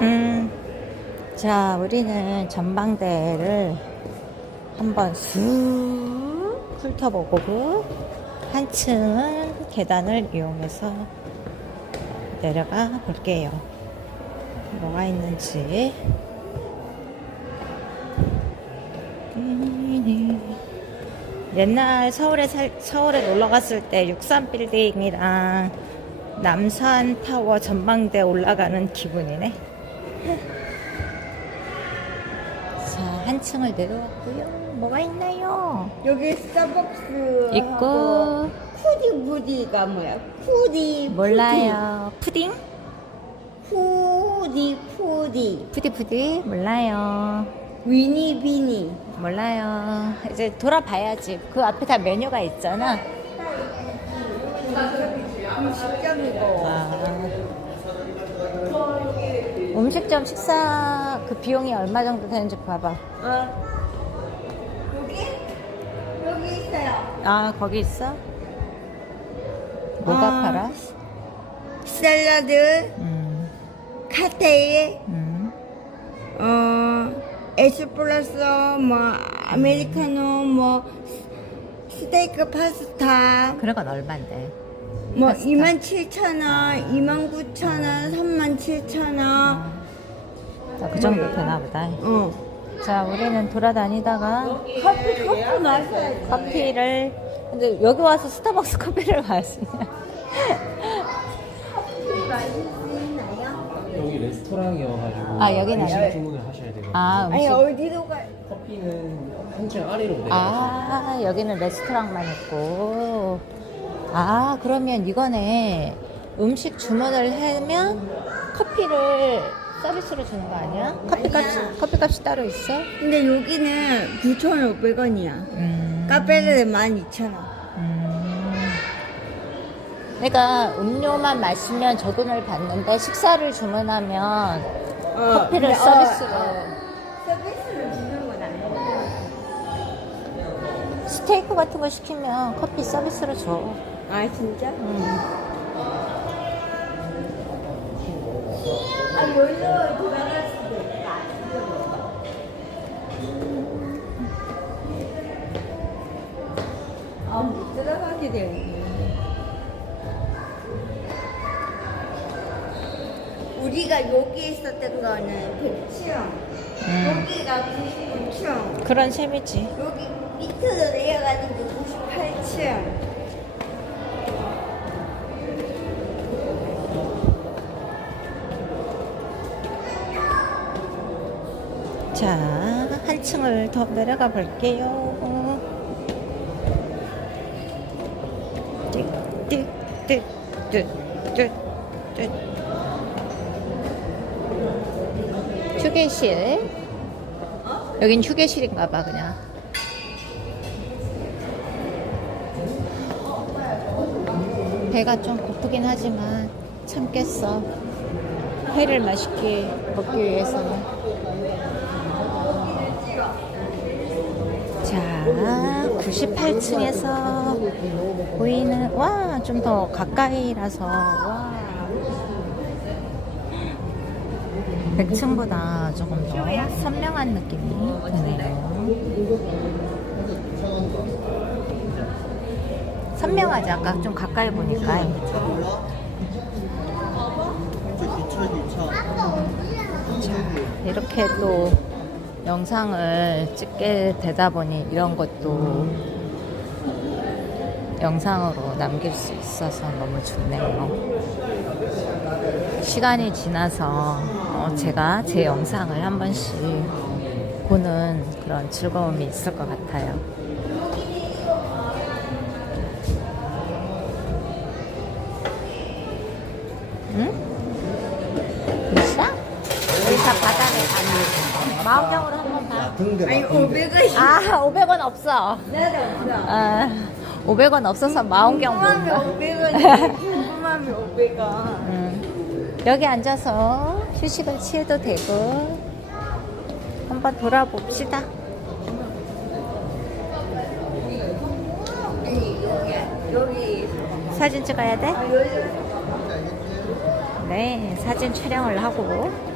음, 자, 우리는 전망대를 한번 쑥 훑어보고 한층은 계단을 이용해서 내려가 볼게요. 뭐가 있는지. 옛날 서울에 살, 서울에 놀러 갔을 때 63 빌딩이랑 남산 타워 전망대 올라가는 기분이네. 자, 한층을 내려왔고요. 뭐가 있나요? 여기 스타벅스 있고 푸디 부디가 뭐야? 푸디 몰라요. 푸딩? 푸디 푸디 푸디푸디 몰라요. 위니 비니 몰라요. 이제 돌아봐야지. 그 앞에 다 메뉴가 있잖아. 음식점이고 아. 음식점 식사 그 비용이 얼마 정도 되는지 봐봐. 어. 여기 여기 있어요. 아, 거기 있어? 뭐가 아. 팔아? 샐러드, 음, 칵테일, 음. 어 에스프레소, 뭐 아메리카노, 뭐 스테이크 파스타, 그런 건 얼만데? 뭐 파스타. 27,000원, 29,000원, 37,000원. 아, 그 정도 되나 보다. 어. 자, 우리는 돌아다니다가 커피 커피 마셔야지. 커피를 근데 여기 와서 스타벅스 커피를 마시냐? 커피 마실 수 있나요? 여기 레스토랑이어가지고 아, 여기는 음식 아니에요? 주문을 하셔야 되거든요. 아, 아니 음식. 어디로 가? 커피는 한층 아래로 내려가서 아, 여기는 레스토랑만 있고. 아, 그러면 이거네. 음식 주문을 하면 커피를 서비스로 주는 거 아니야? 커피값, 커피값이 따로 있어? 근데 여기는 9,500원이야. 음. 카페는 12,000원. 음. 그러니까 음료만 마시면 저 돈을 받는데 식사를 주문하면 커피를 서비스로 서비스로 주는 건 아니야. 스테이크 같은 거 시키면 커피 서비스로 줘. 아 진짜? 음. 아 여기로 들어갈 수도 있다. 아못 들어가게 되네. 우리가 여기 있었던 거는 100층, 음. 여기가 99층, 그런 셈이지. 여기 밑으로 내려가는 게 98층. 자, 한 층을 더 내려가 볼게요. 휴게실. 여긴 휴게실인가 봐, 그냥. 배가 좀 고프긴 하지만 참겠어. 회를 맛있게 먹기 위해서는. 98층에서 보이는, 와, 좀 더 가까이라서, 와. 100층보다 조금 더 선명한 느낌이 드네요. 선명하지, 아까 좀 가까이 보니까. 자, 이렇게 또 영상을 찍게 되다 보니 이런 것도 영상으로 남길 수 있어서 너무 좋네요. 시간이 지나서 어, 제가 제 영상을 한 번씩 보는 그런 즐거움이 있을 것 같아요. 응? 있어? 의사 바닥에 가는 마음경으로 한번 봐. 아니 500원이 아, 500원 없어. 나도 없어. 아, 500원 없어서 마음경 궁금하면 본다. 500원. 궁금하면 500원. 음, 여기 앉아서 휴식을 취해도 되고 한번 돌아봅시다. 아니 여기 여기 사진 찍어야 돼? 아 네, 사진 촬영을 하고